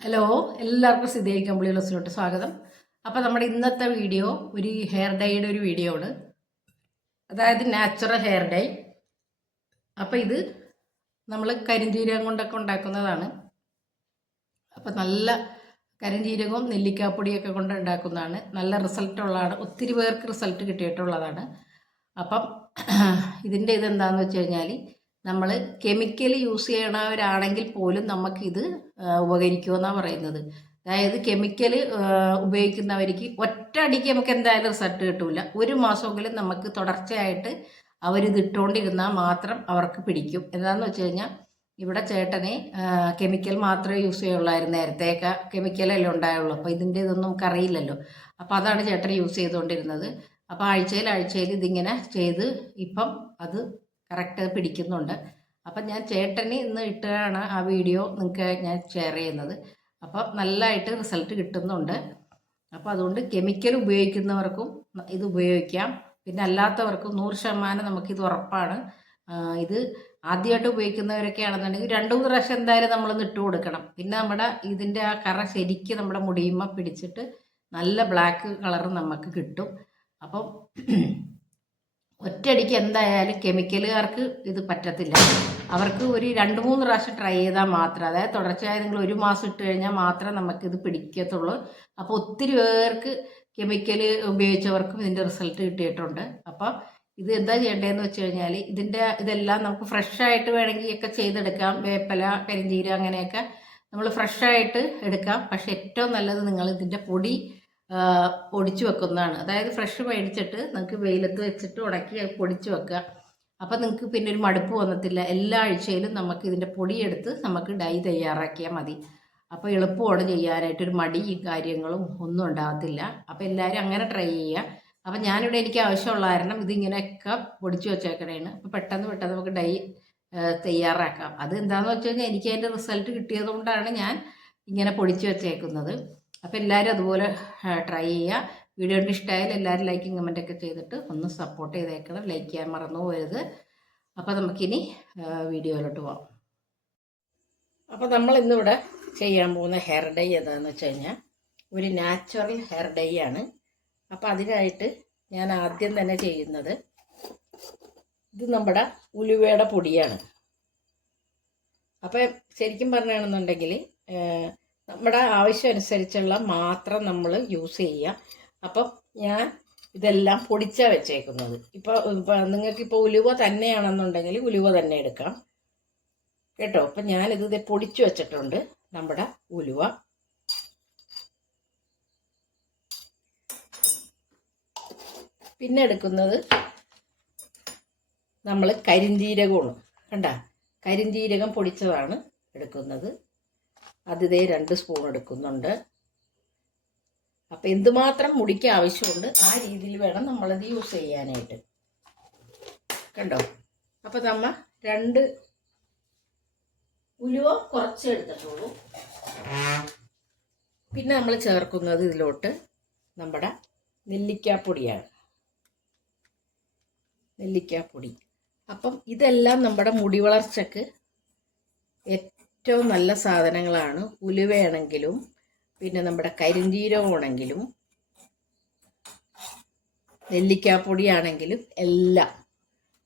Hello എല്ലാവർക്കും സിദ്ധിയായി കമ്പിളി ലസിലോട്ട് സ്വാഗതം. അപ്പോൾ നമ്മുടെ ഇന്നത്തെ വീഡിയോ ഒരു ഹെയർ ഡൈയുടെ ഒരു വീഡിയോ ആണ്. അതായത് നാച്ചുറൽ ഹെയർ ഡൈ അപ്പോൾ ഇത് നമ്മൾ കരിഞ്ചീരകം കൊണ്ടൊക്കെ ഉണ്ടാക്കുന്നതാണ്. അപ്പോൾ നല്ല കരിഞ്ചീരകവും നെല്ലിക്കാപ്പൊടിയൊക്കെ കൊണ്ട് ഉണ്ടാക്കുന്നതാണ്. നല്ല റിസൾട്ട് ഉള്ളതാണ്. ഒത്തിരി പേർക്ക് റിസൾട്ട് കിട്ടിയിട്ടുള്ളതാണ്. അപ്പം ഇതിന്റെ ഇതെന്താണെന്ന് വെച്ച് കഴിഞ്ഞാൽ നമ്മൾ കെമിക്കൽ യൂസ് ചെയ്യണവരാണെങ്കിൽ പോലും നമുക്കിത് ഉപകരിക്കുമെന്നാണ് പറയുന്നത്. അതായത് കെമിക്കൽ ഉപയോഗിക്കുന്നവർക്ക് ഒറ്റ അടിക്ക് നമുക്ക് എന്തായാലും റിസൾട്ട് കിട്ടില്ല ഒരു മാസമെങ്കിലും നമുക്ക് തുടർച്ചയായിട്ട് അവരിത് ഇട്ടുകൊണ്ടിരുന്നാൽ മാത്രം അവർക്ക് പിടിക്കും. എന്താണെന്ന് വെച്ച് കഴിഞ്ഞാൽ ഇവിടെ ചേട്ടനെ കെമിക്കൽ മാത്രമേ യൂസ് ചെയ്യുള്ളായിരുന്നു. നേരത്തെയൊക്കെ കെമിക്കലല്ലേ ഉണ്ടായുള്ളൂ. അപ്പോൾ ഇതിന്റെ ഇതൊന്നും നമുക്കറിയില്ലല്ലോ. അപ്പോൾ അതാണ് ചേട്ടൻ യൂസ് ചെയ്തുകൊണ്ടിരുന്നത് അപ്പോൾ ആഴ്ചയിൽ ആഴ്ചയിൽ ഇതിങ്ങനെ ചെയ്ത് ഇപ്പം അത് കറക്റ്റ് പിടിക്കുന്നുണ്ട്. അപ്പം ഞാൻ ചേട്ടന് ഇന്ന് ഇട്ടാണ് ആ വീഡിയോ നിങ്ങൾക്ക് ഞാൻ ഷെയർ ചെയ്യുന്നത്. അപ്പോൾ നല്ലതായിട്ട് റിസൾട്ട് കിട്ടുന്നുണ്ട്. അപ്പോൾ അതുകൊണ്ട് കെമിക്കൽ ഉപയോഗിക്കുന്നവർക്കും ഇത് ഉപയോഗിക്കാം. പിന്നെ അല്ലാത്തവർക്കും നൂറ് ശതമാനം നമുക്കിത് ഉറപ്പാണ്. ഇത് ആദ്യമായിട്ട് ഉപയോഗിക്കുന്നവരൊക്കെ ആണെന്നുണ്ടെങ്കിൽ രണ്ട് മൂന്ന് പ്രാവശ്യം എന്തായാലും നമ്മളൊന്ന് ഇട്ട് കൊടുക്കണം. പിന്നെ നമ്മുടെ ഇതിന്റെ ആ കറ ശരിക്കും നമ്മുടെ മുടിയുമ്മ പിടിച്ചിട്ട് നല്ല ബ്ലാക്ക് കളർ നമുക്ക് കിട്ടും. അപ്പം ഒറ്റയടിക്ക് എന്തായാലും കെമിക്കലുകാർക്ക് ഇത് പറ്റത്തില്ല. അവർക്ക് ഒരു രണ്ട് മൂന്ന് പ്രാവശ്യം ട്രൈ ചെയ്താൽ മാത്രം അതായത് തുടർച്ചയായി നിങ്ങൾ ഒരു മാസം ഇട്ട് കഴിഞ്ഞാൽ മാത്രമേ നമുക്കിത് പിടിക്കത്തുള്ളൂ. അപ്പോൾ ഒത്തിരി പേർക്ക് കെമിക്കൽ ഉപയോഗിച്ചവർക്കും ഇതിന്റെ റിസൾട്ട് കിട്ടിയിട്ടുണ്ട്. അപ്പോൾ ഇത് എന്താ ചെയ്യേണ്ടതെന്ന് വെച്ച് കഴിഞ്ഞാൽ ഇതിന്റെ ഇതെല്ലാം നമുക്ക് ഫ്രഷായിട്ട് വേണമെങ്കിൽ ഒക്കെ ചെയ്തെടുക്കാം. വേപ്പല കരിഞ്ചീര അങ്ങനെയൊക്കെ നമ്മൾ ഫ്രഷായിട്ട് എടുക്കാം. പക്ഷെ ഏറ്റവും നല്ലത് നിങ്ങൾ ഇതിന്റെ പൊടി പൊടിച്ചു വെക്കുന്നതാണ്. അതായത് ഫ്രഷ് മേടിച്ചിട്ട് നിങ്ങൾക്ക് വെയിലത്ത് വെച്ചിട്ട് ഉണക്കി പൊടിച്ചു വെക്കുക. അപ്പോൾ നിങ്ങൾക്ക് പിന്നെ ഒരു മടുപ്പ് വന്നിട്ടില്ല. എല്ലാ ആഴ്ചയിലും നമുക്ക് ഇതിന്റെ പൊടിയെടുത്ത് നമുക്ക് ഡൈ തയ്യാറാക്കിയാൽ മതി. അപ്പോൾ എളുപ്പമാണ് ചെയ്യാനായിട്ട്. ഒരു മടിയും കാര്യങ്ങളും ഒന്നും ഉണ്ടാകത്തില്ല. അപ്പോൾ എല്ലാവരും അങ്ങനെ ട്രൈ ചെയ്യുക. അപ്പോൾ ഞാനിവിടെ എനിക്ക് ആവശ്യമുള്ള കാരണം ഇതിങ്ങനെയൊക്കെ പൊടിച്ചു വെച്ചേക്കണേണ്. അപ്പോൾ പെട്ടെന്ന് പെട്ടെന്ന് നമുക്ക് ഡൈ തയ്യാറാക്കാം. അത് എന്താണെന്ന് വെച്ച് കഴിഞ്ഞാൽ എനിക്ക് അതിന്റെ റിസൾട്ട് കിട്ടിയത് കൊണ്ടാണ് ഞാൻ ഇങ്ങനെ പൊടിച്ചു വെച്ചേക്കുന്നത്. അപ്പോൾ എല്ലാവരും അതുപോലെ ട്രൈ ചെയ്യുക. വീഡിയോ ഇഷ്ടമായാലും എല്ലാവരും ലൈക്കും ഒക്കെ ചെയ്തിട്ട് ഒന്ന് സപ്പോർട്ട് ചെയ്തേക്കണം. ലൈക്ക് ചെയ്യാൻ മറന്നു പോയത് അപ്പോൾ നമുക്കിനി വീഡിയോയിലോട്ട് പോകാം അപ്പോൾ നമ്മൾ ഇന്നിവിടെ ചെയ്യാൻ പോകുന്ന ഹെയർ ഡൈ ഏതാണെന്ന് വെച്ച് കഴിഞ്ഞാൽ ഒരു നാച്ചുറൽ ഹെയർ ഡൈ ആണ്. അപ്പോൾ അതിനായിട്ട് ഞാൻ ആദ്യം തന്നെ ചെയ്യുന്നത് ഇത് നമ്മുടെ ഉലുവയുടെ പൊടിയാണ്. അപ്പോൾ ശരിക്കും പറയുകയാണെന്നുണ്ടെങ്കിൽ നമ്മുടെ ആവശ്യം അനുസരിച്ചുള്ള മാത്രം നമ്മൾ യൂസ് ചെയ്യുക അപ്പം ഞാൻ ഇതെല്ലാം പൊടിച്ചാണ് വെച്ചേക്കുന്നത്. ഇപ്പോൾ നിങ്ങൾക്കിപ്പോൾ ഉലുവ തന്നെയാണെന്നുണ്ടെങ്കിൽ ഉലുവ തന്നെ എടുക്കാം. കേട്ടോ? അപ്പം ഞാനിത് ഇത് പൊടിച്ചു വെച്ചിട്ടുണ്ട് നമ്മുടെ ഉലുവ. പിന്നെ എടുക്കുന്നത് നമ്മൾ കരിഞ്ജീരകമാണ് കണ്ട? കരിഞ്ജീരകം പൊടിച്ചതാണ് എടുക്കുന്നത്. അതിതേ രണ്ട് സ്പൂൺ എടുക്കുന്നുണ്ട്. അപ്പം എന്തുമാത്രം മുടിക്ക് ആവശ്യമുണ്ട് ആ രീതിയിൽ വേണം നമ്മളത് യൂസ് ചെയ്യാനായിട്ട്. കണ്ടോ? അപ്പം നമ്മ രണ്ട് ഉലുവ കുറച്ച് എടുത്തിട്ടുള്ളൂ. പിന്നെ നമ്മൾ ചേർക്കുന്നത് ഇതിലോട്ട് നമ്മുടെ നെല്ലിക്കാപ്പൊടിയാണ്. നെല്ലിക്കാപ്പൊടി. അപ്പം ഇതെല്ലാം നമ്മുടെ മുടി വളർച്ചക്ക് ഏറ്റവും നല്ല സാധനങ്ങളാണ് ഉലുവയാണെങ്കിലും പിന്നെ നമ്മുടെ കരിഞ്ചീരകമാണെങ്കിലും നെല്ലിക്കാപ്പൊടിയാണെങ്കിലും എല്ലാം.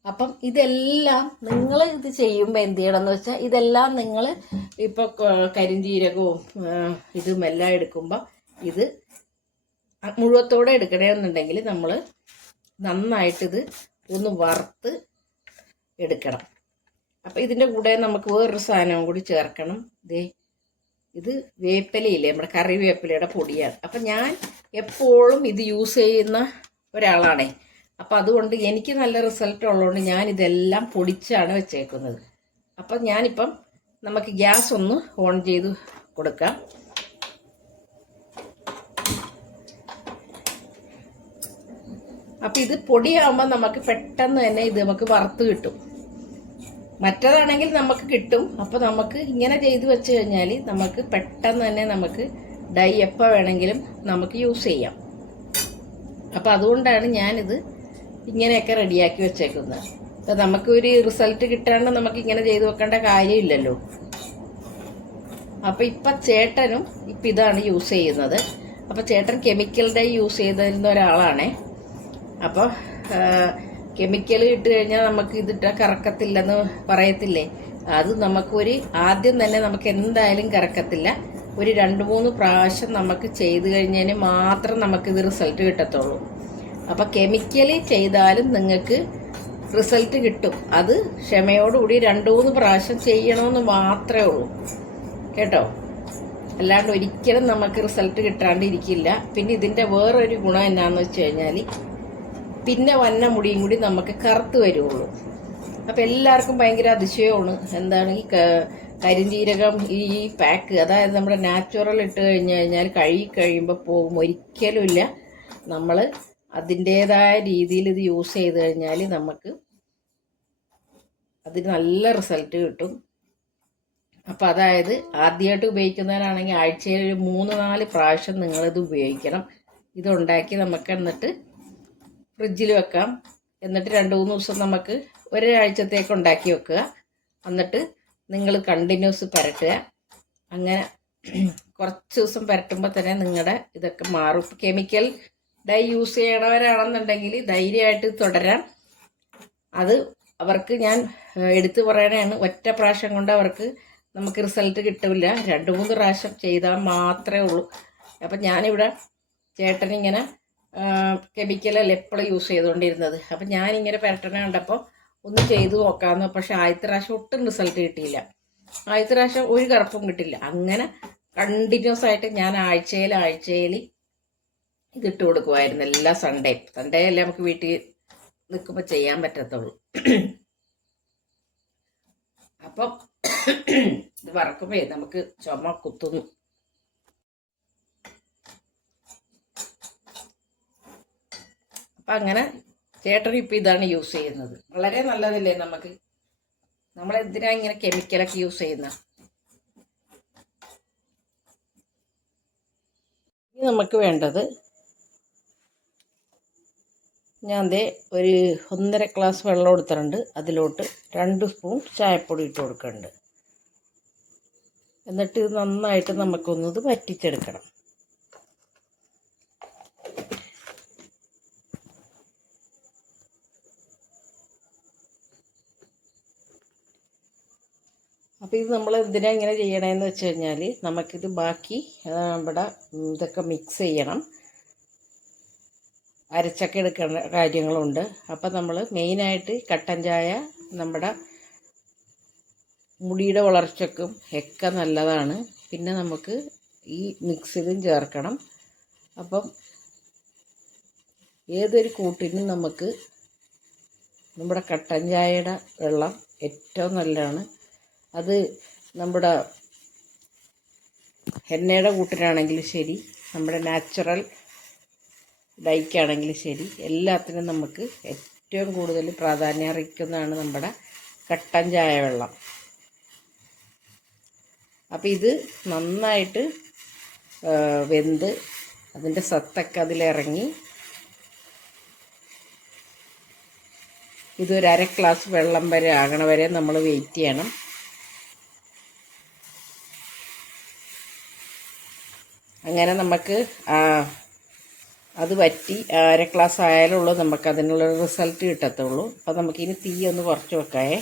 അപ്പം ഇതെല്ലാം നിങ്ങൾ ഇത് ചെയ്യുമ്പോൾ എന്ത് ചെയ്യണമെന്ന് വെച്ചാൽ ഇതെല്ലാം നിങ്ങൾ ഇപ്പോൾ കരിഞ്ചീരകവും ഇതും എല്ലാം എടുക്കുമ്പോൾ ഇത് മുഴുവത്തോടെ എടുക്കണമെന്നുണ്ടെങ്കിൽ നമ്മൾ നന്നായിട്ടിത് ഒന്ന് വറുത്ത് എടുക്കണം. അപ്പം ഇതിന്റെ കൂടെ നമുക്ക് വേറൊരു സാധനവും കൂടി ചേർക്കണം. ദേ ഇത് വേപ്പിലയില്ലേ? നമ്മുടെ കറിവേപ്പിലയുടെ പൊടിയാണ്. അപ്പം ഞാൻ എപ്പോഴും ഇത് യൂസ് ചെയ്യുന്ന ഒരാളാണേ. അപ്പം അതുകൊണ്ട് എനിക്ക് നല്ല റിസൾട്ട് ഉള്ളതുകൊണ്ട് ഞാൻ ഇതെല്ലാം പൊടിച്ചാണ് വെച്ചേക്കുന്നത്. അപ്പം ഞാനിപ്പം നമുക്ക് ഗ്യാസ് ഒന്ന് ഓൺ ചെയ്ത് കൊടുക്കാം. അപ്പം ഇത് പൊടിയാകുമ്പോൾ നമുക്ക് പെട്ടെന്ന് തന്നെ ഇത് നമുക്ക് വറുത്ത് കിട്ടും. മറ്റതാണെങ്കിൽ നമുക്ക് കിട്ടും. അപ്പോൾ നമുക്ക് ഇങ്ങനെ ചെയ്തു വെച്ച് കഴിഞ്ഞാൽ നമുക്ക് പെട്ടെന്ന് തന്നെ നമുക്ക് ഡൈ എപ്പോൾ വേണമെങ്കിലും നമുക്ക് യൂസ് ചെയ്യാം. അപ്പോൾ അതുകൊണ്ടാണ് ഞാനിത് ഇങ്ങനെയൊക്കെ റെഡിയാക്കി വെച്ചേക്കുന്നത്. അപ്പോൾ നമുക്ക് ഒരു റിസൾട്ട് കിട്ടാണ്ട് നമുക്ക് ഇങ്ങനെ ചെയ്തു വെക്കേണ്ട കാര്യമില്ലല്ലോ. അപ്പോൾ ഇപ്പം ചേട്ടനും ഇപ്പം ഇതാണ് യൂസ് ചെയ്യുന്നത്. അപ്പോൾ ചേട്ടൻ കെമിക്കൽ ഡൈ യൂസ് ചെയ്തിരുന്ന ഒരാളാണേ. അപ്പോൾ കെമിക്കൽ ഇട്ട് കഴിഞ്ഞാൽ നമുക്ക് ഇതിട്ട കറക്കത്തില്ലെന്ന് പറയത്തില്ലേ? അത് നമുക്കൊരു ആദ്യം തന്നെ നമുക്ക് എന്തായാലും കറക്കത്തില്ല. ഒരു രണ്ട് മൂന്ന് പ്രാവശ്യം നമുക്ക് ചെയ്ത് കഴിഞ്ഞതിന് മാത്രം നമുക്കിത് റിസൾട്ട് കിട്ടത്തുള്ളൂ. അപ്പോൾ കെമിക്കലി ചെയ്താലും നിങ്ങൾക്ക് റിസൾട്ട് കിട്ടും. അത് ക്ഷമയോടുകൂടി രണ്ട് മൂന്ന് പ്രാവശ്യം ചെയ്യണമെന്ന് മാത്രമേ ഉള്ളൂ. കേട്ടോ? അല്ലാണ്ട് ഒരിക്കലും നമുക്ക് റിസൾട്ട് കിട്ടാണ്ടിരിക്കില്ല. പിന്നെ ഇതിന്റെ വേറൊരു ഗുണം എന്നാന്ന് വെച്ച് കഴിഞ്ഞാൽ പിന്നെ വന്ന മുടിയും കൂടി നമുക്ക് കറുത്ത് വരുള്ളൂ. അപ്പം എല്ലാവർക്കും ഭയങ്കര അതിശയമാണ് എന്താണ് ഈ കരിഞ്ചീരകം ഈ പാക്ക്. അതായത് നമ്മുടെ നാച്ചുറൽ ഇട്ട് കഴിഞ്ഞു കഴിഞ്ഞാൽ കഴുകി കഴിയുമ്പോൾ പോകും. ഒരിക്കലുമില്ല നമ്മൾ അതിന്റേതായ രീതിയിൽ ഇത് യൂസ് ചെയ്ത് കഴിഞ്ഞാൽ നമുക്ക് അതിന് നല്ല റിസൾട്ട് കിട്ടും. അപ്പം അതായത് ആദ്യമായിട്ട് ഉപയോഗിക്കുന്നവരാണെങ്കിൽ ആഴ്ചയിൽ മൂന്ന് നാല് പ്രാവശ്യം നിങ്ങളിത് ഉപയോഗിക്കണം. ഇതുണ്ടാക്കി നമുക്ക് എന്നിട്ട് ഫ്രിഡ്ജിൽ വെക്കാം. എന്നിട്ട് രണ്ട് മൂന്ന് ദിവസം നമുക്ക് ഒരാഴ്ചത്തേക്ക് ഉണ്ടാക്കി വെക്കുക. എന്നിട്ട് നിങ്ങൾ കണ്ടിന്യൂസ് പുരട്ടുക. അങ്ങനെ കുറച്ച് ദിവസം പുരട്ടുമ്പോൾ തന്നെ നിങ്ങളുടെ ഇതൊക്കെ മാറും. കെമിക്കൽ ഡൈ യൂസ് ചെയ്യണവരാണെന്നുണ്ടെങ്കിൽ ധൈര്യമായിട്ട് തുടരാൻ അത് അവർക്ക് ഞാൻ എടുത്തു പറയണതാണ്. ഒറ്റ പ്രാവശ്യം കൊണ്ട് അവർക്ക് നമുക്ക് റിസൾട്ട് കിട്ടില്ല. രണ്ട് മൂന്ന് പ്രാവശ്യം ചെയ്താൽ മാത്രമേ ഉള്ളൂ. അപ്പം ഞാനിവിടെ ചേട്ടനിങ്ങനെ കെമിക്കലല്ല എപ്പോഴും യൂസ് ചെയ്തുകൊണ്ടിരുന്നത് അപ്പം ഞാനിങ്ങനെ പെരട്ടണ കണ്ടപ്പോൾ ഒന്ന് ചെയ്തു നോക്കാമെന്ന് പക്ഷെ ആദ്യത്തെ പ്രാവശ്യം ഒട്ടും റിസൾട്ട് കിട്ടിയില്ല. ആദ്യത്തെ പ്രാവശ്യം ഒരു കറുപ്പും കിട്ടില്ല അങ്ങനെ കണ്ടിന്യൂസ് ആയിട്ട് ഞാൻ ആഴ്ചയിൽ ആഴ്ചയിൽ ഇതിട്ട് കൊടുക്കുമായിരുന്നു എല്ലാ സൺഡേ സൺഡേ അല്ലേ നമുക്ക് വീട്ടിൽ നിൽക്കുമ്പോൾ ചെയ്യാൻ പറ്റത്തുള്ളൂ. അപ്പം ഇത് വറക്കുമ്പോൾ നമുക്ക് ചുമ കുത്തുന്നു. അപ്പം അങ്ങനെ ചേട്ടൻ ഇപ്പം ഇതാണ് യൂസ് ചെയ്യുന്നത്. വളരെ നല്ലതല്ലേ നമുക്ക്? നമ്മൾ എന്തിനാ ഇങ്ങനെ കെമിക്കലൊക്കെ യൂസ് ചെയ്യുന്ന? ഇനി നമുക്ക് വേണ്ടത് ഞാൻ ദേ ഒരു ഒന്നര ഗ്ലാസ് വെള്ളം എടുത്തിട്ടുണ്ട് അതിലോട്ട് രണ്ട് സ്പൂൺ ചായപ്പൊടി ഇട്ട് കൊടുക്കുന്നുണ്ട്. എന്നിട്ട് ഇത് നന്നായിട്ട് നമുക്കൊന്നത് വറ്റിച്ചെടുക്കണം. അപ്പോൾ ഇത് നമ്മൾ എന്തിനാ ഇങ്ങനെ ചെയ്യണമെന്ന് വെച്ച് കഴിഞ്ഞാൽ നമുക്കിത് ബാക്കി ഇവിടെ ഇതൊക്കെ മിക്സ് ചെയ്യണം. അരച്ചൊക്കെ എടുക്കേണ്ട കാര്യങ്ങളുണ്ട്. അപ്പോൾ നമ്മൾ മെയിനായിട്ട് കട്ടൻ ചായ നമ്മുടെ മുടിയുടെ വളർച്ചക്കും ഒക്കെ നല്ലതാണ്. പിന്നെ നമുക്ക് ഈ മിക്സിലും ചേർക്കണം. അപ്പം ഏതൊരു കൂട്ടിനും നമുക്ക് നമ്മുടെ കട്ടൻ ചായയുടെ വെള്ളം ഏറ്റവും നല്ലതാണ്. അത് നമ്മുടെ എണ്ണയുടെ കൂട്ടിനാണെങ്കിലും ശരി നമ്മുടെ നാച്ചുറൽ ഡൈക്കാണെങ്കിലും ശരി എല്ലാത്തിനും നമുക്ക് ഏറ്റവും കൂടുതൽ പ്രാധാന്യം അർഹിക്കുന്നതാണ് നമ്മുടെ കട്ടൻ ചായ വെള്ളം. അപ്പം ഇത് നന്നായിട്ട് വെന്ത് അതിന്റെ സത്തൊക്കെ അതിലിറങ്ങി. ഇതൊരു അര ഗ്ലാസ് വെള്ളം വരെ ആകണ വരെ നമ്മൾ വെയിറ്റ് ചെയ്യണം. അങ്ങനെ നമുക്ക് അത് വറ്റി അര ഗ്ലാസ് ആയാലുള്ളൂ നമുക്ക് അതിനുള്ള റിസൾട്ട് കിട്ടത്തുള്ളൂ. അപ്പോൾ നമുക്കിനി തീ ഒന്ന് കുറച്ച് വെക്കാവേ.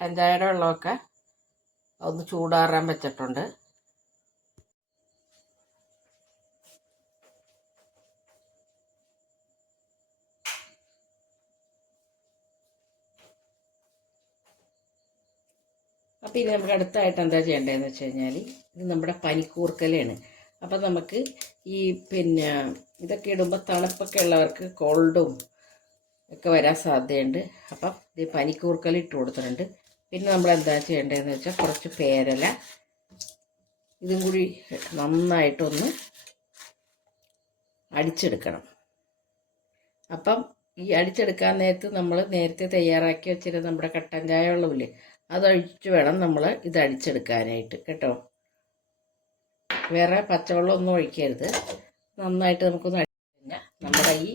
പഞ്ചായയുടെ വെള്ളമൊക്കെ ഒന്ന് ചൂടാറാൻ വെച്ചിട്ടുണ്ട്. അപ്പോൾ ഇനി നമുക്ക് അടുത്തായിട്ട് എന്താ ചെയ്യേണ്ടതെന്ന് വെച്ച് കഴിഞ്ഞാൽ ഇത് നമ്മുടെ പനിക്കൂർക്കലയാണ്. അപ്പം നമുക്ക് ഈ പിന്നെ ഇതൊക്കെ ഇടുമ്പോൾ തണുപ്പൊക്കെ ഉള്ളവർക്ക് കോൾഡും ഒക്കെ വരാൻ സാധ്യതയുണ്ട്. അപ്പം ഇത് പനിക്കൂർക്കല ഇട്ട് കൊടുത്തിട്ടുണ്ട്. പിന്നെ നമ്മൾ എന്താ ചെയ്യേണ്ടതെന്ന് വെച്ചാൽ കുറച്ച് പേരല ഇതും കൂടി നന്നായിട്ടൊന്ന് അടിച്ചെടുക്കണം. അപ്പം ഈ അടിച്ചെടുക്കാൻ നേരത്ത് നമ്മൾ നേരത്തെ തയ്യാറാക്കി വെച്ചിരുന്ന നമ്മുടെ കട്ടൻ ചായ വെള്ളമില്ലേ അതൊഴിച്ച് വേണം നമ്മൾ ഇത് അടിച്ചെടുക്കാനായിട്ട് കേട്ടോ? വേറെ പച്ചവെള്ളം ഒന്നും ഒഴിക്കരുത്. നന്നായിട്ട് നമുക്കൊന്ന് അടിച്ചാൽ നമ്മുടെ ഈ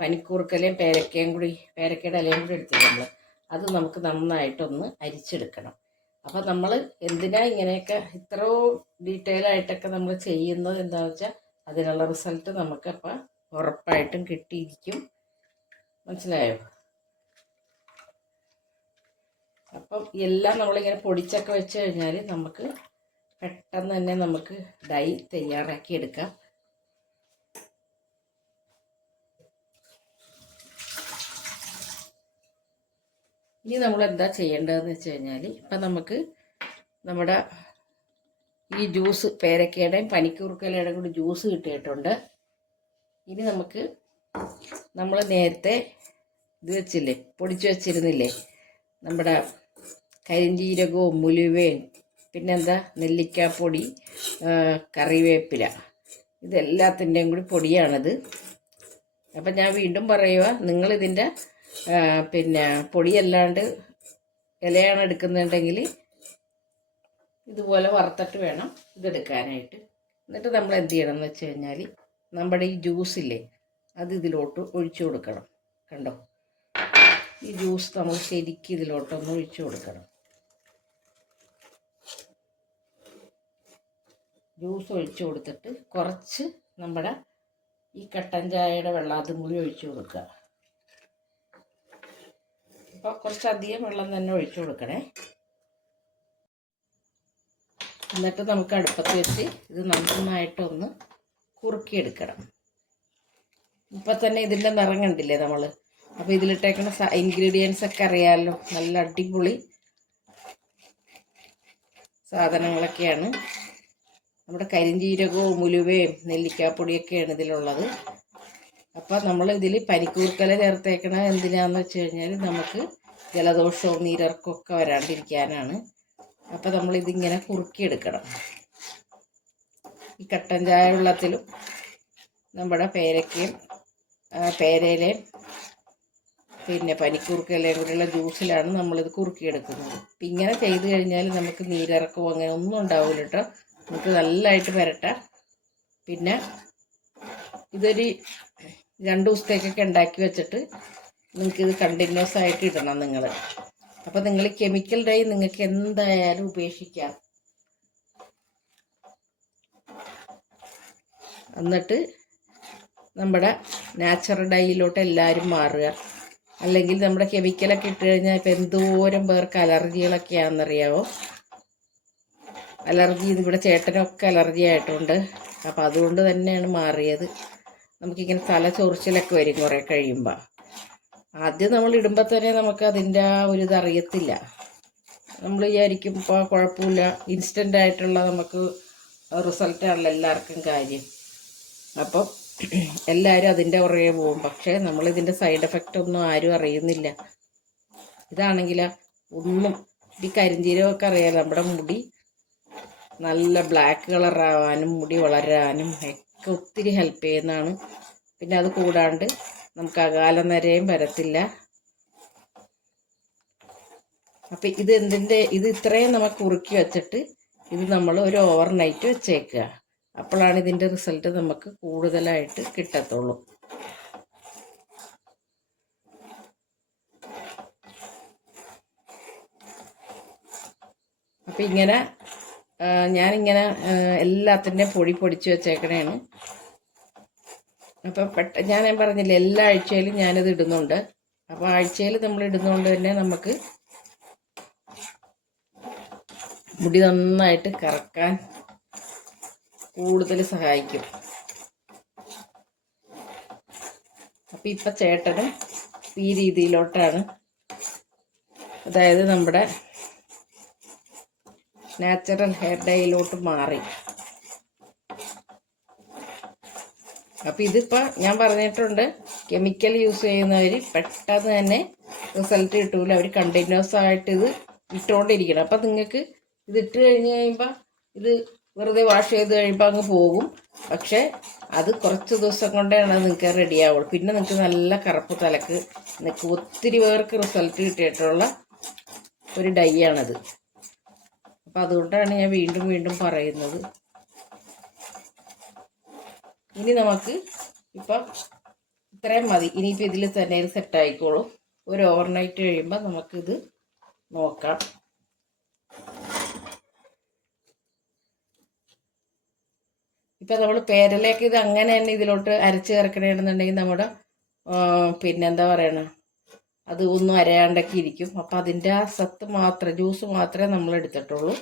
പനിക്കൂർക്കലയും പേരക്കയും കൂടി പേരക്കയുടെ ഇലയും കൂടി എടുത്തില്ല നമ്മൾ അത് നമുക്ക് നന്നായിട്ടൊന്ന് അരിച്ചെടുക്കണം. അപ്പം നമ്മൾ എന്തിനാ ഇങ്ങനെയൊക്കെ ഇത്രയോ ഡീറ്റെയിൽ ആയിട്ടൊക്കെ നമ്മൾ ചെയ്യുന്നത് എന്താ വെച്ചാൽ അതിനുള്ള റിസൾട്ട് നമുക്കപ്പം ഉറപ്പായിട്ടും കിട്ടിയിരിക്കും. മനസ്സിലായോ? അപ്പം എല്ലാം നമ്മളിങ്ങനെ പൊടിച്ചൊക്കെ വെച്ച് കഴിഞ്ഞാൽ നമുക്ക് പെട്ടെന്ന് തന്നെ നമുക്ക് ഡൈ തയ്യാറാക്കി എടുക്കാം. ഇനി നമ്മൾ എന്താ ചെയ്യേണ്ടതെന്ന് വെച്ച് കഴിഞ്ഞാൽ ഇപ്പം നമുക്ക് നമ്മുടെ ഈ ജ്യൂസ് പേരക്കയുടെയും പനിക്കൂർക്കലയുടെയും കൂടി ജ്യൂസ് കിട്ടിയിട്ടുണ്ട്. ഇനി നമുക്ക് നമ്മൾ നേരത്തെ ഇത് വെച്ചില്ലേ പൊടിച്ചു വെച്ചിരുന്നില്ലേ നമ്മുടെ കരിഞ്ജീരകവും മുലുവേൻ പിന്നെന്താ നെല്ലിക്കാപ്പൊടി കറിവേപ്പില. ഇതെല്ലാത്തിന്റെയും കൂടി പൊടിയാണിത്. അപ്പം ഞാൻ വീണ്ടും പറയുക നിങ്ങളിതിന്റെ പിന്നെ പൊടിയല്ലാണ്ട് ഇലയാണ് എടുക്കുന്നുണ്ടെങ്കിൽ ഇതുപോലെ വറുത്തിട്ട് വേണം ഇതെടുക്കാനായിട്ട്. എന്നിട്ട് നമ്മൾ എന്ത് ചെയ്യണം എന്ന് വെച്ച് കഴിഞ്ഞാൽ നമ്മുടെ ഈ ജ്യൂസില്ലേ അത് ഇതിലോട്ട് ഒഴിച്ചു കൊടുക്കണം. കണ്ടോ? ഈ ജ്യൂസ് നമ്മൾ ശരിക്കും ഇതിലോട്ടൊന്ന് ഒഴിച്ചു കൊടുക്കണം. ജ്യൂസ് ഒഴിച്ചു കൊടുത്തിട്ട് കുറച്ച് നമ്മുടെ ഈ കട്ടൻ ചായയുടെ വെള്ളം അതും കൂടി ഒഴിച്ചു കൊടുക്കുക. അപ്പോൾ കുറച്ചധികം വെള്ളം തന്നെ ഒഴിച്ചു കൊടുക്കണേ. എന്നിട്ട് നമുക്ക് അടുപ്പത്ത് വെച്ച് ഇത് നന്നായിട്ടൊന്ന് കുറുക്കിയെടുക്കണം. ഇപ്പം തന്നെ ഇതിന്റെ നിറം കണ്ടില്ലേ നമ്മൾ അപ്പോൾ ഇതിലിട്ടേക്കുന്ന ഇൻഗ്രീഡിയൻസ് ഒക്കെ അറിയാമല്ലോ നല്ല അടിപൊളി സാധനങ്ങളൊക്കെയാണ്. നമ്മുടെ കരിഞ്ജീരകവും മുലുവയും നെല്ലിക്കാപ്പൊടിയൊക്കെയാണ് ഇതിലുള്ളത്. അപ്പം നമ്മൾ ഇതിൽ പനിക്കൂർക്കല ചേർത്തേക്കണ എന്തിനാന്ന് വെച്ച് കഴിഞ്ഞാൽ നമുക്ക് ജലദോഷവും നീരിറക്കവും ഒക്കെ വരാണ്ടിരിക്കാനാണ്. അപ്പം നമ്മളിതിങ്ങനെ കുറുക്കിയെടുക്കണം. ഈ കട്ടൻ ചായ വെള്ളത്തിലും നമ്മുടെ പേരക്കയും പേരയിലെ പിന്നെ പനിക്കൂർക്കയിലയും കൂടെയുള്ള ജ്യൂസിലാണ് നമ്മളിത് കുറുക്കിയെടുക്കുന്നത്. ഇങ്ങനെ ചെയ്ത് കഴിഞ്ഞാൽ നമുക്ക് നീരിറക്കവും അങ്ങനെ ഒന്നും ഉണ്ടാവില്ല കേട്ടോ നമുക്ക് നല്ലതായിട്ട് വരട്ടെ. പിന്നെ ഇതൊരു രണ്ട് ദിവസത്തേക്കൊക്കെ ഉണ്ടാക്കി വെച്ചിട്ട് നിങ്ങൾക്കിത് കണ്ടിന്യൂസ് ആയിട്ട് ഇടണം നിങ്ങൾ അപ്പം നിങ്ങൾ കെമിക്കൽ ഡൈ നിങ്ങൾക്ക് എന്തായാലും ഉപേക്ഷിക്കാം. എന്നിട്ട് നമ്മുടെ നാച്ചുറൽ ഡൈയിലോട്ട് എല്ലാവരും മാറുക. അല്ലെങ്കിൽ നമ്മുടെ കെമിക്കലൊക്കെ ഇട്ട് കഴിഞ്ഞാൽ ഇപ്പം എന്തോരം പേർക്ക് അലർജികളൊക്കെയാണെന്നറിയാവോ അലർജി ഇവിടെ ചേട്ടനൊക്കെ അലർജി ആയിട്ടുണ്ട്. അപ്പം അതുകൊണ്ട് തന്നെയാണ് മാറിയത്. നമുക്കിങ്ങനെ തല ചൊറിച്ചിലൊക്കെ വരും കുറേ കഴിയുമ്പോൾ ആദ്യം നമ്മൾ ഇടുമ്പോൾ തന്നെ നമുക്ക് അതിന്റെ ആ ഒരു ഇതറിയത്തില്ല നമ്മൾ വിചാരിക്കും ഇപ്പോൾ കുഴപ്പമില്ല. ഇൻസ്റ്റന്റ് ആയിട്ടുള്ള നമുക്ക് റിസൾട്ടാണല്ലോ എല്ലാവർക്കും കാര്യം. അപ്പം എല്ലാവരും അതിന്റെ പുറകെ പോകും. പക്ഷേ നമ്മളിതിന്റെ സൈഡ് എഫക്റ്റ് ഒന്നും ആരും അറിയുന്നില്ല. ഇതാണെങ്കിൽ ഒന്നും ഈ കരിഞ്ചീരമൊക്കെ അറിയാമല്ലോ നമ്മുടെ മുടി നല്ല ബ്ലാക്ക് കളർ ആവാനും മുടി വളരാനും ഒക്കെ ഒത്തിരി ഹെൽപ്പ് ചെയ്യുന്നതാണ്. പിന്നെ അത് കൂടാണ്ട് നമുക്ക് അകാല നരയും വരത്തില്ല. അപ്പം ഇത് എന്തിന്റെ ഇത് ഇത്രയും നമുക്ക് കുറുക്കി വെച്ചിട്ട് ഇത് നമ്മൾ ഒരു ഓവർ നൈറ്റ് വെച്ചേക്കുക. അപ്പോഴാണ് ഇതിന്റെ റിസൾട്ട് നമുക്ക് കൂടുതലായിട്ട് കിട്ടത്തുള്ളൂ. അപ്പം ഇങ്ങനെ ഞാനിങ്ങനെ എല്ലാത്തിന്റെ പൊടി പൊടിച്ച് വെച്ചേക്കണേണ്. അപ്പോൾ പെട്ട ഞാൻ പറഞ്ഞില്ലേ എല്ലാ ആഴ്ചയിലും ഞാനിത് ഇടുന്നുണ്ട്. അപ്പോൾ ആഴ്ചയിൽ നമ്മൾ ഇടുന്നതുകൊണ്ട് തന്നെ നമുക്ക് മുടി നന്നായിട്ട് കറക്കാൻ കൂടുതൽ സഹായിക്കും. അപ്പം ഇപ്പം ചേട്ടനും ഈ രീതിയിലോട്ടാണ്. അതായത് നമ്മുടെ നാച്ചുറൽ ഹെയർ ഡൈയിലോട്ട് മാറി. അപ്പം ഇതിപ്പോൾ ഞാൻ പറഞ്ഞിട്ടുണ്ട് കെമിക്കൽ യൂസ് ചെയ്യുന്നവർ പെട്ടെന്ന് തന്നെ റിസൾട്ട് കിട്ടൂല. അവർ കണ്ടിന്യൂസ് ആയിട്ട് ഇത് ഇട്ടുകൊണ്ടിരിക്കണം അപ്പം നിങ്ങൾക്ക് ഇത് ഇട്ട് കഴിഞ്ഞ് കഴിയുമ്പോൾ ഇത് വെറുതെ വാഷ് ചെയ്ത് കഴിയുമ്പോൾ അങ്ങ് പോകും. പക്ഷേ അത് കുറച്ച് ദിവസം കൊണ്ടാണ് നിങ്ങൾക്ക് റെഡി ആവുള്ളൂ. പിന്നെ നിങ്ങൾക്ക് നല്ല കറുപ്പ് തലക്ക് നിങ്ങൾക്ക് ഒത്തിരി പേർക്ക് റിസൾട്ട് കിട്ടിയിട്ടുള്ള ഒരു ഡൈ ആണത്. അപ്പം അതുകൊണ്ടാണ് ഞാൻ വീണ്ടും വീണ്ടും പറയുന്നത്. ഇനി നമുക്ക് ഇപ്പം ഇത്രയും മതി. ഇനിയിപ്പോൾ ഇതിൽ തന്നെ ഇത് സെറ്റായിക്കോളും ഒരു ഓവർനൈറ്റ് കഴിയുമ്പോൾ നമുക്കിത് നോക്കാം. ഇപ്പം നമ്മൾ പേരലേക്ക് ഇത് അങ്ങനെ തന്നെ ഇതിലോട്ട് അരച്ച് ചേർക്കണമെന്നുണ്ടെങ്കിൽ നമ്മുടെ പിന്നെന്താ പറയണ? അത് ഒന്നും അരയാണ്ടൊക്കെ ഇരിക്കും. അപ്പം അതിന്റെ ആ സത്ത് മാത്രം ജ്യൂസ് മാത്രമേ നമ്മൾ എടുത്തിട്ടുള്ളൂ.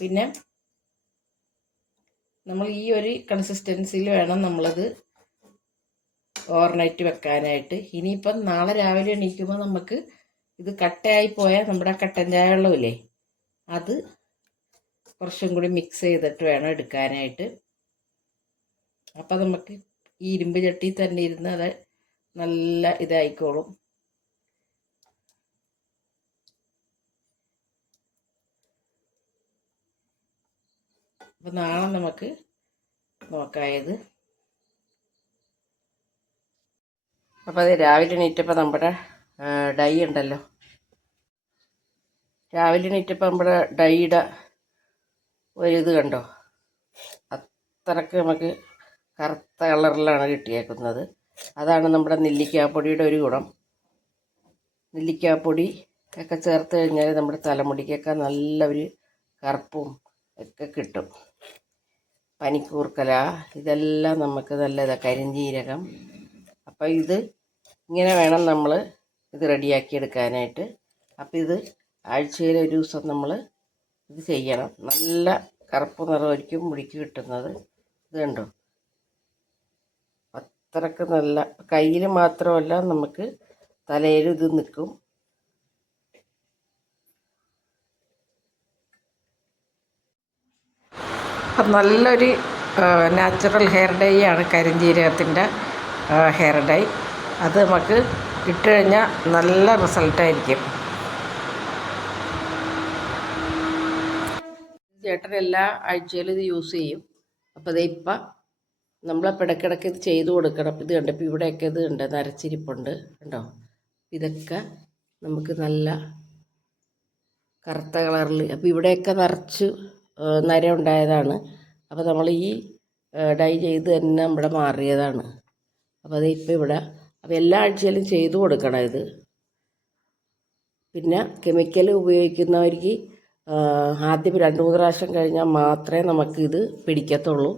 പിന്നെ നമ്മൾ ഈ ഒരു കൺസിസ്റ്റൻസിയിൽ വേണം നമ്മളത് ഓവർനൈറ്റ് വെക്കാനായിട്ട്. ഇനിയിപ്പം നാളെ രാവിലെ എണീക്കുമ്പോൾ നമുക്ക് ഇത് കട്ടയായി പോയാൽ നമ്മുടെ കട്ടൻ ചായ വെള്ളമില്ലേ? അത് കുറച്ചും കൂടി മിക്സ് ചെയ്തിട്ട് വേണം എടുക്കാനായിട്ട്. അപ്പം നമുക്ക് ഈ ഇരുമ്പ് ചട്ടി തന്നെ ഇരുന്ന് അത് നല്ല ഇതായിക്കോളും. അപ്പം നാളെ നമുക്ക് നോക്കായത്. അപ്പോൾ അത് രാവിലെ എണീറ്റപ്പോൾ നമ്മുടെ ഡൈ ഉണ്ടല്ലോ. രാവിലെ എണീറ്റപ്പോൾ നമ്മുടെ ഡൈയുടെ ഒരു ഇത് കണ്ടോ? അത്രയ്ക്ക് നമുക്ക് കറുത്ത കളറിലാണ് കിട്ടിയേക്കുന്നത്. അതാണ് നമ്മുടെ നെല്ലിക്കാപ്പൊടിയുടെ ഒരു ഗുണം. നെല്ലിക്കാപ്പൊടി ഒക്കെ ചേർത്ത് കഴിഞ്ഞാൽ നമ്മുടെ തലമുടിക്കൊക്കെ നല്ല ഒരു കറുപ്പും ഒക്കെ കിട്ടും. പനിക്കൂർക്കല ഇതെല്ലാം നമുക്ക് നല്ലതാണ് കരിഞ്ജീരകം അപ്പോൾ ഇത് ഇങ്ങനെ വേണം നമ്മൾ ഇത് റെഡിയാക്കി എടുക്കാനായിട്ട് അപ്പോൾ ഇത് ആഴ്ചയിൽ ഒരു ദിവസം നമ്മൾ ഇത് ചെയ്യണം. നല്ല കറുപ്പ് നിറമായിരിക്കും മുടിക്ക് കിട്ടുന്നത്. ഇത് കണ്ടോ? അത്രയ്ക്ക് നല്ല കയ്യിൽ മാത്രമല്ല നമുക്ക് തലയിൽ ഇത് നിൽക്കും. അപ്പം നല്ലൊരു നാച്ചുറൽ ഹെയർ ഡൈ ആണ് കരിഞ്ജീരകത്തിന്റെ ഹെയർ ഡൈ അത് നമുക്ക് ഇട്ട് കഴിഞ്ഞാൽ നല്ല റിസൾട്ടായിരിക്കും ചേട്ടൻ എല്ലാ ആഴ്ചയിലും ഇത് യൂസ് ചെയ്യും. അപ്പോൾ ഇത് ഇപ്പം നമ്മൾ ഇടയ്ക്കിടയ്ക്ക് ഇത് ചെയ്തു കൊടുക്കണം. ഇത് കണ്ടോ ഇപ്പോൾ ഇവിടെയൊക്കെ ഇത് ഉണ്ട് നരച്ചിരിപ്പുണ്ട് കണ്ടോ? ഇതൊക്കെ നമുക്ക് നല്ല കറുത്ത കളറിൽ അപ്പോൾ ഇവിടെയൊക്കെ നിറച്ച് നര ഉണ്ടായതാണ്. അപ്പോൾ നമ്മൾ ഈ ഡൈ ചെയ്ത് തന്നെ ഇവിടെ മാറിയതാണ്. അപ്പോൾ അത് ഇപ്പോൾ ഇവിടെ അപ്പോൾ എല്ലാ ആഴ്ചയിലും ചെയ്തു കൊടുക്കണം ഇത്. പിന്നെ കെമിക്കൽ ഉപയോഗിക്കുന്നവർക്ക് ആദ്യം രണ്ട് മൂന്ന് പ്രാവശ്യം കഴിഞ്ഞാൽ മാത്രമേ നമുക്കിത് പിടിക്കത്തുള്ളൂ.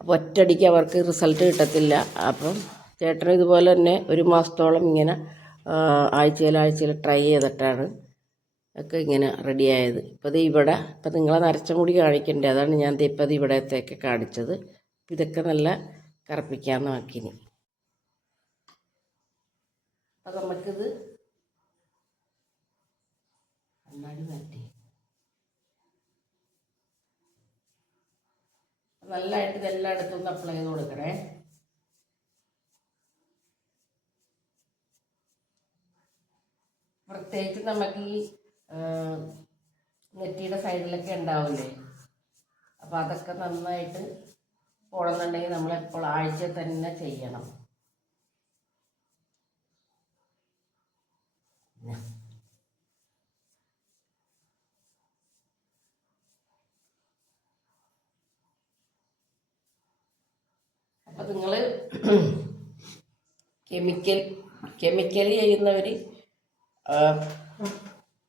അപ്പോൾ ഒറ്റയടിക്ക് അവർക്ക് റിസൾട്ട് കിട്ടത്തില്ല. അപ്പം ചേട്ടനും ഇതുപോലെ തന്നെ ഒരു മാസത്തോളം ഇങ്ങനെ ആഴ്ചയിൽ ട്രൈ ചെയ്തിട്ടാണ്. ഒക്കെ ഇങ്ങനെ റെഡിയായത് ഇപ്പോൾ ഇത് ഇവിടെ ഇപ്പം നിങ്ങളെ നരച്ച മുടി കാണിക്കണ്ടേ? അതാണ് ഞാൻ ഇപ്പം ഇവിടത്തേക്ക് കാണിച്ചത്. ഇതൊക്കെ നല്ല കറപ്പിക്കാൻ നോക്കി അപ്പം നമുക്കിത് കണ്ണാടി മാറ്റി. നല്ലതായിട്ട് ഇതെല്ലായിടത്തും ഒന്ന് അപ്ലൈ ചെയ്ത് കൊടുക്കണേ. പ്രത്യേകിച്ച് നമുക്ക് ഈ നെറ്റിയുടെ സൈഡിലൊക്കെ ഉണ്ടാവില്ലേ? അപ്പോൾ അതൊക്കെ നന്നായിട്ട് പോകണമെന്നുണ്ടെങ്കിൽ നമ്മളെപ്പോൾ ആഴ്ച തന്നെ ചെയ്യണം. അപ്പം നിങ്ങൾ കെമിക്കൽ കെമിക്കൽ ചെയ്യുന്നവർ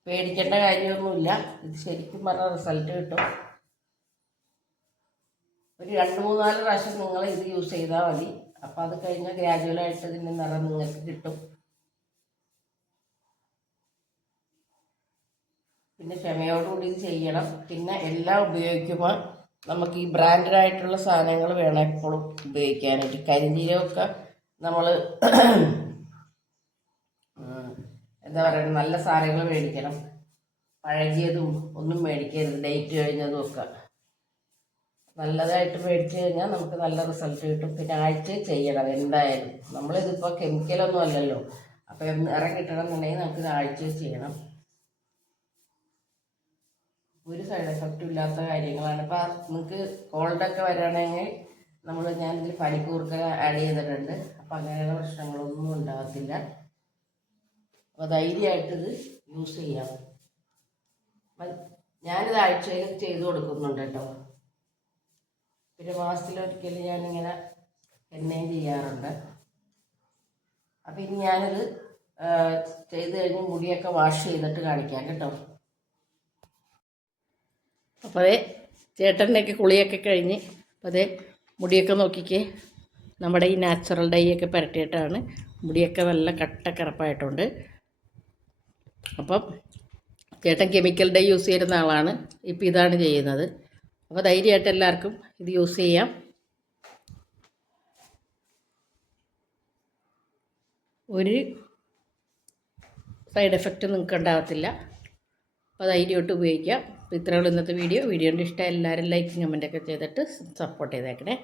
പേടിക്കേണ്ട കാര്യമൊന്നുമില്ല. ഇത് ശരിക്കും പറഞ്ഞ റിസൾട്ട് കിട്ടും. ഒരു രണ്ട് മൂന്നാൽ പ്രാവശ്യം നിങ്ങൾ ഇത് യൂസ് ചെയ്താൽ മതി. അപ്പോൾ അത് കഴിഞ്ഞാൽ ഗ്രാജുവലായിട്ട് ഇതിന്റെ നിറം നിങ്ങൾക്ക് കിട്ടും. പിന്നെ ക്ഷമയോടുകൂടി ഇത് ചെയ്യണം. പിന്നെ എല്ലാം ഉപയോഗിക്കുമ്പോൾ നമുക്ക് ഈ ബ്രാൻഡഡ് ആയിട്ടുള്ള സാധനങ്ങൾ വേണം എപ്പോഴും ഉപയോഗിക്കാനായിട്ട്. കരിഞ്ചീരമൊക്കെ നമ്മൾ എന്താ പറയുക നല്ല സാധനങ്ങൾ മേടിക്കണം. പഴകിയതും ഒന്നും മേടിക്കരുത്. ഡേറ്റ് കഴിഞ്ഞതും ഒക്കെ. നല്ലതായിട്ട് മേടിച്ചു കഴിഞ്ഞാൽ നമുക്ക് നല്ല റിസൾട്ട് കിട്ടും. പിന്നെ ആഴ്ച ചെയ്യണം എന്തായാലും. നമ്മളിതിപ്പോൾ കെമിക്കലൊന്നും അല്ലല്ലോ. അപ്പോൾ നിറം കിട്ടണം എന്നുണ്ടെങ്കിൽ നമുക്ക് ആഴ്ച ചെയ്യണം. ഒരു സൈഡ് എഫക്റ്റും ഇല്ലാത്ത കാര്യങ്ങളാണ്. അപ്പോൾ നിങ്ങൾക്ക് കോൾഡൊക്കെ വരണമെങ്കിൽ നമ്മൾ ഞാനിതിൽ പനിക്കൂർക്ക ആഡ് ചെയ്തിട്ടുണ്ട്. അപ്പം അങ്ങനെയുള്ള പ്രശ്നങ്ങളൊന്നും ഉണ്ടാകത്തില്ല. അപ്പോൾ ഇത് യൂസ് ചെയ്യാം. ഞാനിത് ആഴ്ചയിൽ ചെയ്ത് കൊടുക്കുന്നുണ്ട് കേട്ടോ. പിന്നെ മാസത്തിലൊരിക്കൽ ഞാനിങ്ങനെ എണ്ണയും ചെയ്യാറുണ്ട്. അപ്പം ഇനി ഞാനിത് ചെയ്ത് കഴിഞ്ഞ് മുടിയൊക്കെ വാഷ് ചെയ്തിട്ട് കാണിക്കാം കേട്ടോ. അപ്പോൾ അതേ ചേട്ടന്റെയൊക്കെ കുളിയൊക്കെ കഴിഞ്ഞ് അപ്പോൾ അതേ മുടിയൊക്കെ നോക്കിക്കേ. നമ്മുടെ ഈ നാച്ചുറൽ ഡൈ ഒക്കെ പുരട്ടിയിട്ടാണ്. മുടിയൊക്കെ നല്ല കട്ട കട്ടക്കറപ്പായിട്ടുണ്ട്. അപ്പം ചേട്ടൻ കെമിക്കൽ ഡൈ യൂസ് ചെയ്യുന്ന ആളാണ്. ഇപ്പം ഇതാണ് ചെയ്യുന്നത്. അപ്പോൾ ധൈര്യമായിട്ട് എല്ലാവർക്കും ഇത് യൂസ് ചെയ്യാം. ഒരു സൈഡ് എഫക്റ്റ് നിങ്ങൾക്ക് ഉണ്ടാകത്തില്ല അപ്പോൾ ധൈര്യമായിട്ട് ഉപയോഗിക്കാം. ഇത്രയുള്ള ഇന്നത്തെ വീഡിയോ വീഡിയോന്റെ ഇഷ്ടം എല്ലാവരും ലൈക്ക് കമന്റൊക്കെ ചെയ്തിട്ട് സപ്പോർട്ട് ചെയ്തേക്കണേ.